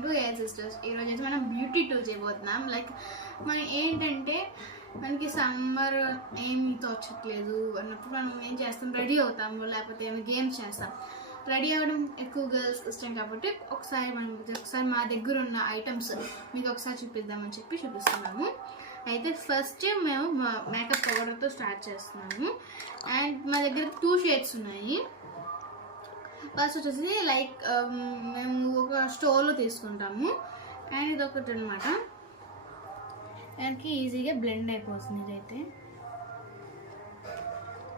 Welcome to AR sisters. ఈరోజు అయితే మనం బ్యూటీ టూర్ చేయబోతున్నాం. లైక్ మనం ఏంటంటే మనకి సమ్మర్ ఏమి తోచట్లేదు అన్నప్పుడు మనం ఏం చేస్తాం, రెడీ అవుతాము, లేకపోతే ఏమైనా గేమ్స్ చేస్తాం. రెడీ అవ్వడం ఎక్కువ గర్ల్స్ ఇష్టం కాబట్టి ఒకసారి మా దగ్గర ఉన్న ఐటమ్స్ మీకు ఒకసారి చూపిద్దామని చెప్పి చూపిస్తున్నాము. అయితే ఫస్ట్ మేము మేకప్ పౌడర్తో స్టార్ట్ చేస్తున్నాము. అండ్ మా దగ్గర 2 షేడ్స్ ఉన్నాయి. ఫస్ట్ వచ్చేసి లైక్ మేము ఒక స్టోర్లో తీసుకుంటాము. అండ్ ఇది ఒకటి అనమాట, దానికి ఈజీగా బ్లెండ్ అయిపోతుంది. ఇదైతే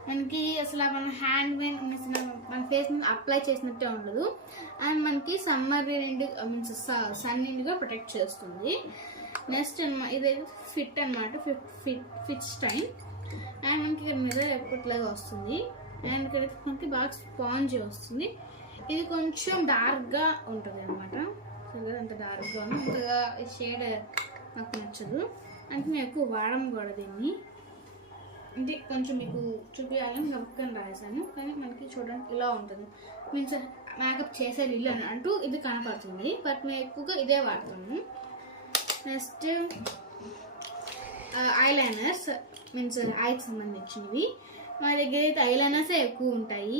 మనకి అసలు మన హ్యాండ్ మన ఫేస్ మీద అప్లై చేసినట్టే ఉండదు. అండ్ మనకి సమ్మర్ మీన్స్ సన్ నుండి కూడా ప్రొటెక్ట్ చేస్తుంది. నెక్స్ట్ ఇదైతే ఫిట్ అనమాట, ఫిట్ స్టైల్. అండ్ మనకి ఇక్కడ మీద ఎప్పటిలాగా వస్తుంది. అండ్ ఇక్కడ మనకి బాగా స్పాంజ్ వస్తుంది. ఇది కొంచెం డార్క్గా ఉంటుంది అనమాట. అంత డార్క్గా అంతగా ఈ షేడ్ నాకు నచ్చదు, అంటే నేను ఎక్కువ వాడము కూడా దీన్ని. ఇది కొంచెం మీకు చూపించాలని నవ్వుకొని రాసాను, కానీ మనకి చూడడానికి ఇలా ఉంటుంది. మీన్స్ మేకప్ చేసేది ఇల్లు అని అంటూ ఇది కనపడుతుంది, బట్ మేము ఎక్కువగా ఇదే వాడతాము. నెక్స్ట్ ఐలైనర్స్, మీన్స్ ఐకి సంబంధించినవి. మా దగ్గర అయితే ఐలైనర్సే ఎక్కువ ఉంటాయి.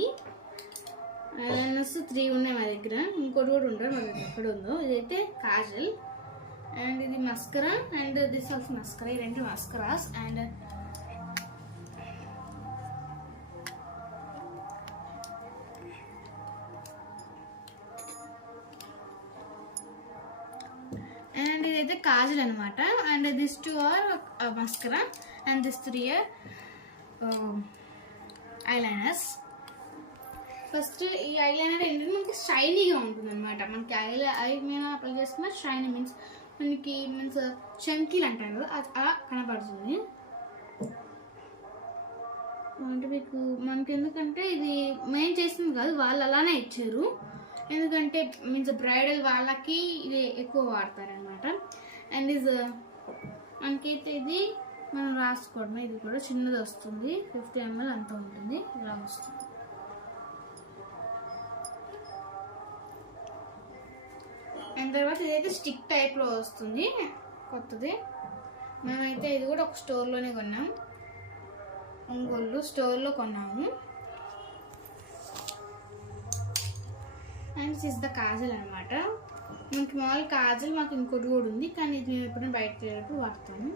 ఐలైనర్స్ 3 ఉన్నాయి మా దగ్గర, ఇంకోటి కూడా ఉంటారు మా దగ్గర ఎక్కడ ఉందో. ఇదైతే కాజల్, అండ్ ఇది mascara, and this also mascara. ఈ 2 మస్కరాస్. అండ్ ఇదైతే కాజల్ అనమాట. And this 2 are mascara, and this 3 are eyeliners. First ఈ ఐలైనర్ ఏంటంటే మనకి షైనీగా ఉంటుంది అనమాట. మనకి ఐ మీద అప్లై చేసుకున్న షైనీ మీన్స్ చంకీలు అంటారు కదా, అలా కనపడుతుంది. అంటే మనకి ఎందుకంటే ఇది మేము చేసింది కాదు, వాళ్ళు అలానే ఇచ్చారు. ఎందుకంటే బ్రైడల్ వాళ్ళకి ఇది ఎక్కువ వాడతారనమాట. అండ్ మనకైతే ఇది మనం రాసుకోవడమే. ఇది కూడా చిన్నది వస్తుంది, 50 ml అంత ఉంటుంది, ఇలా వస్తుంది. అండ్ తర్వాత ఇదైతే స్టిక్ టైప్లో వస్తుంది, కొత్తది. మేమైతే ఇది కూడా ఒక స్టోర్లోనే కొన్నాం, ఒంగోలు స్టోర్లో కొన్నాము. అండ్ దిస్ ద కాజల్ అనమాట. మనకి మామూలు కాజల్ మాకు ఇంకోటి కూడా ఉంది, కానీ ఇది మేము ఎప్పుడైనా బయటకు వెళ్ళేటప్పుడు వాడతాము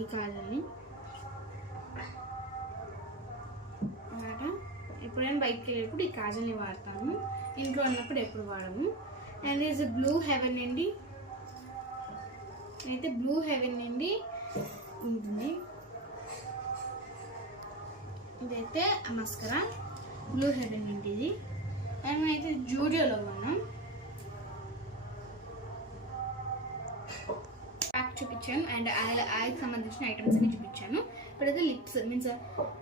ఈ కాజల్ని అనమాట. ఎప్పుడైనా బయటకు వెళ్ళేటప్పుడు ఈ కాజల్ని వాడతాము, ఇంట్లో ఉన్నప్పుడు ఎప్పుడు వాడము. అండ్ ఇది బ్లూ హెవెన్ అండి, అయితే బ్లూ హెవెన్ నుండి ఉంటుంది. ఇదైతే మస్కరా, బ్లూ హెవెన్ నుండి ఇది. అండ్ మేమైతే జూడియోలో కొన్నాం. ప్యాక్ చూపించాను, అండ్ ఐకి సంబంధించిన ఐటమ్స్ అన్ని చూపించాను. ఇప్పుడైతే లిప్స్ మీన్స్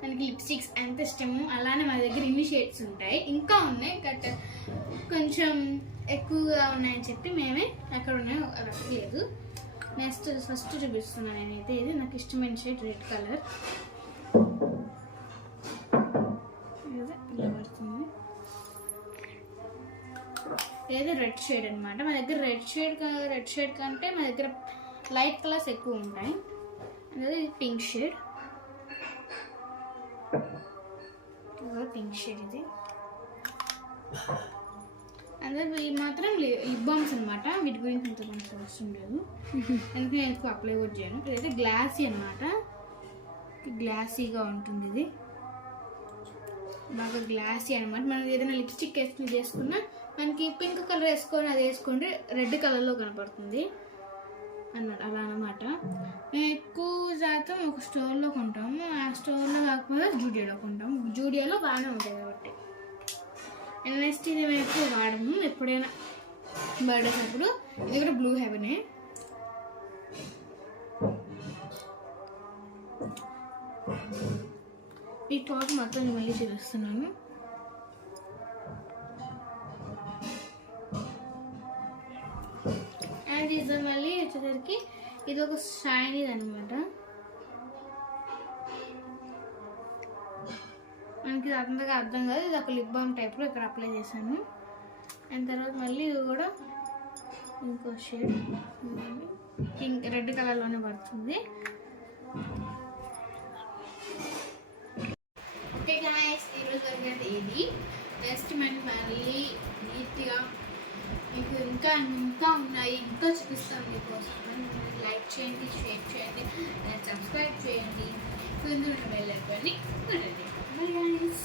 మనకి లిప్స్టిక్స్ ఎంత ఇష్టము, అలానే మా దగ్గర ఇన్ని షేడ్స్ ఉంటాయి, ఇంకా ఉన్నాయి, బట్ కొంచెం ఎక్కువగా ఉన్నాయని చెప్పి మేమే ఎక్కడ ఉన్నాయో లేదు. నెక్స్ట్ ఫస్ట్ చూపిస్తున్నాను నేనైతే. ఇది నాకు ఇష్టమైన షేడ్ రెడ్ కలర్. ఇలా పడుతుంది, ఏదో రెడ్ షేడ్ అనమాట. మా దగ్గర రెడ్ షేడ్ కంటే మా దగ్గర లైట్ కలర్స్ ఎక్కువ ఉంటాయి. అదే పింక్ షేడ్, పింక్ షేడ్ ఇది. అదే ఇవి మాత్రం లిప్ బామ్స్ అనమాట, వీటి గురించి అంత కొంచెం అవసరం లేదు, అందుకే నేను ఎక్కువ అప్లై కూడా చేయను. ఇదైతే గ్లాసీ అనమాట, గ్లాసీగా ఉంటుంది. ఇది బాగా గ్లాసీ అనమాట. మనం ఏదైనా లిప్స్టిక్ చేసుకున్నా మనకి పింక్ కలర్ వేసుకొని అది వేసుకుంటే రెడ్ కలర్లో కనపడుతుంది అన్నమాట, అలా అనమాట. మేము ఎక్కువ శాతం ఒక స్టోర్లో కొంటాము, ఆ స్టోర్లో కాకపోతే జూడియోలో కొంటాము. జూడియోలో బాగానే ఉంటాయి కాబట్టి. అండ్ నెక్స్ట్ ఇది మేము ఎక్కువ వాడము, ఎప్పుడైనా బర్త్డేస్ అప్పుడు. ఇది కూడా బ్లూ హెవెనే. ఈ టాప్ మొత్తం మళ్ళీ చూపిస్తున్నాను. అండ్ ఇది మళ్ళీ వచ్చేసరికి ఇది ఒక షైనీది అనమాట. మనకి అంతగా అర్థం కాదు, ఇది ఒక లిప్ బామ్ టైప్లో ఇక్కడ అప్లై చేశాను. అండ్ తర్వాత మళ్ళీ ఇది కూడా ఇంకో షేడ్ పింక్ రెడ్ కలర్లోనే పడుతుంది. ఓకే గాయ్స్, ఈరోజు వరకు అయితే ఇది. నెక్స్ట్ మనం మళ్ళీ నీట్గా మీకు ఇంకా ఉన్నాయి, ఇంకా చూపిస్తాను మీకోసం. లైక్ చేయండి, షేర్ చేయండి, అండ్ సబ్స్క్రైబ్ చేయండి. కింద బెల్ ఐకాన్ని కొట్టండి. Bye guys.